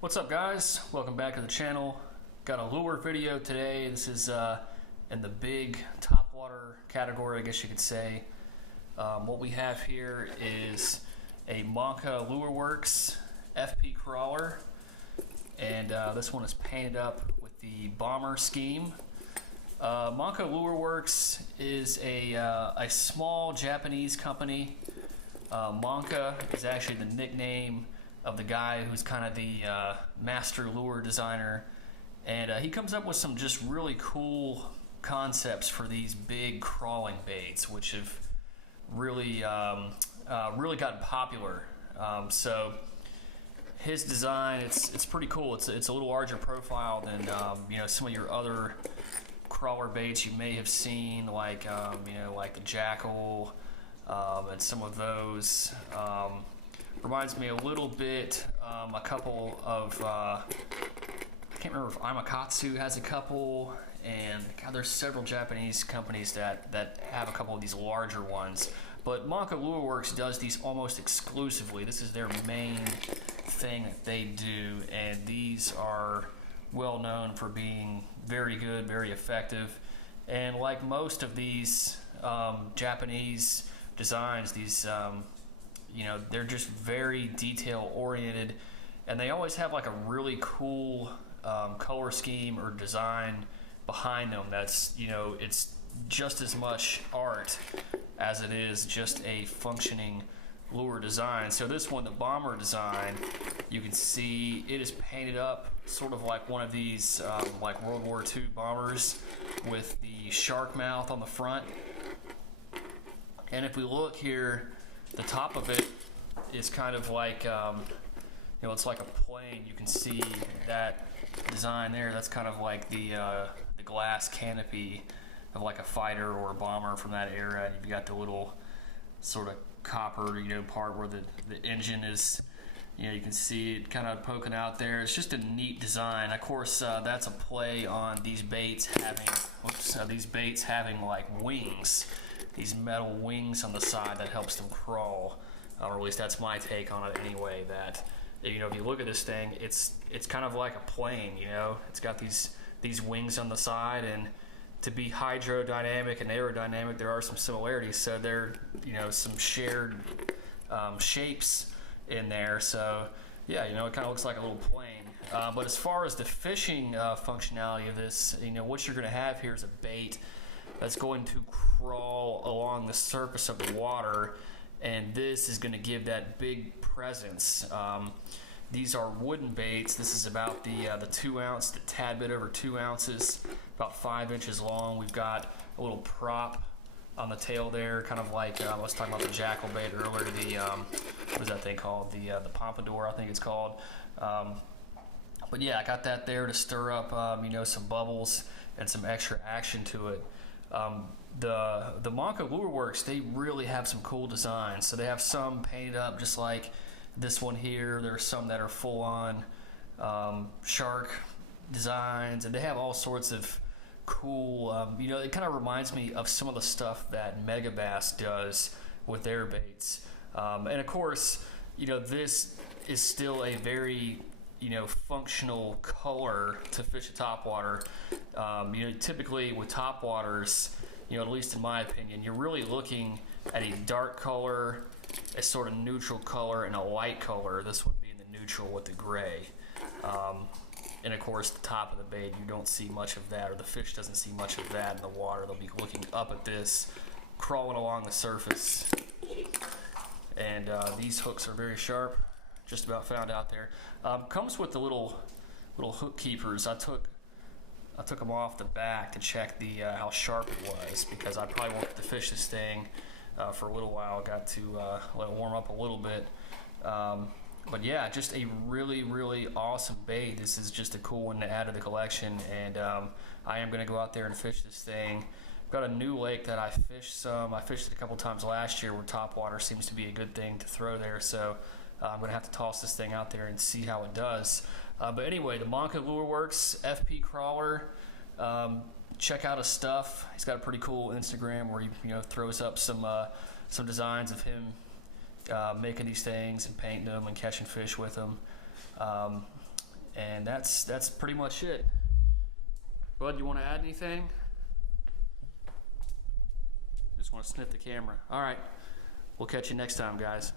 What's up, guys? Welcome back to the channel. Got a lure video today. This is in the big topwater category, I guess you could say. What we have here is a Monka Lure Works FP crawler, and this one is painted up with the bomber scheme. Monka Lure Works is a small Japanese company. Monka is actually the nickname of the guy who's kind of the master lure designer, and he comes up with some just really cool concepts for these big crawling baits, which have really gotten popular. So his design, it's pretty cool. It's a little larger profile than some of your other crawler baits you may have seen, like like the Jackal and some of those. Reminds me a little bit, a couple of, I can't remember if Amakatsu has a couple, and God, there's several Japanese companies that have a couple of these larger ones. But Monka Lure Works does these almost exclusively. This is their main thing that they do, and these are well known for being very good, very effective. And like most of these Japanese designs, these they're just very detail oriented, and they always have like a really cool color scheme or design behind them that's, it's just as much art as it is just a functioning lure design. So this one, the bomber design, you can see it is painted up sort of like one of these like World War II bombers with the shark mouth on the front. And if we look here, the top of it is kind of like, it's like a plane. You can see that design there. That's kind of like the glass canopy of like a fighter or a bomber from that era. And you've got the little sort of copper, part where the engine is, you can see it kind of poking out there. It's just a neat design. Of course, that's a play on these baits having like wings. These metal wings on the side that helps them crawl, or at least that's my take on it anyway. That if you look at this thing, it's kind of like a plane. It's got these wings on the side, and to be hydrodynamic and aerodynamic, there are some similarities. So there, some shared shapes in there. So yeah, it kind of looks like a little plane. But as far as the fishing functionality of this, what you're going to have here is a bait that's going to crawl along the surface of the water, and this is going to give that big presence. These are wooden baits. This is about the 2 ounce, the tad bit over 2 ounces, about 5 inches long. We've got a little prop on the tail there, kind of like I was talking about the Jackal bait earlier. What is that thing called? The Pompadour, I think it's called. But yeah, I got that there to stir up some bubbles and some extra action to it. The Monka Lure Works, they really have some cool designs. So they have some painted up just like this one here. There are some that are full on shark designs, and they have all sorts of cool, it kind of reminds me of some of the stuff that Megabass does with their baits. And of course, this is still a very functional color to fish a topwater. Typically with topwaters, at least in my opinion, you're really looking at a dark color, a sort of neutral color, and a light color. This one being the neutral with the gray. And of course, the top of the bait, you don't see much of that, or the fish doesn't see much of that in the water. They'll be looking up at this, crawling along the surface. And these hooks are very sharp. Just about found out there. Comes with the little hook keepers. I took them off the back to check how sharp it was, because I probably won't get to fish this thing for a little while. Got to let it warm up a little bit. But yeah, just a really, really awesome bait. This is just a cool one to add to the collection, and I am going to go out there and fish this thing. I've got a new lake that I fished some. I fished it a couple times last year where topwater seems to be a good thing to throw there. So I'm going to have to toss this thing out there and see how it does. But anyway, the Monka Lure Works FP crawler. Check out his stuff. He's got a pretty cool Instagram where he throws up some designs of him making these things and painting them and catching fish with them. And that's pretty much it. Bud, you want to add anything? Just want to sniff the camera. All right, we'll catch you next time, guys.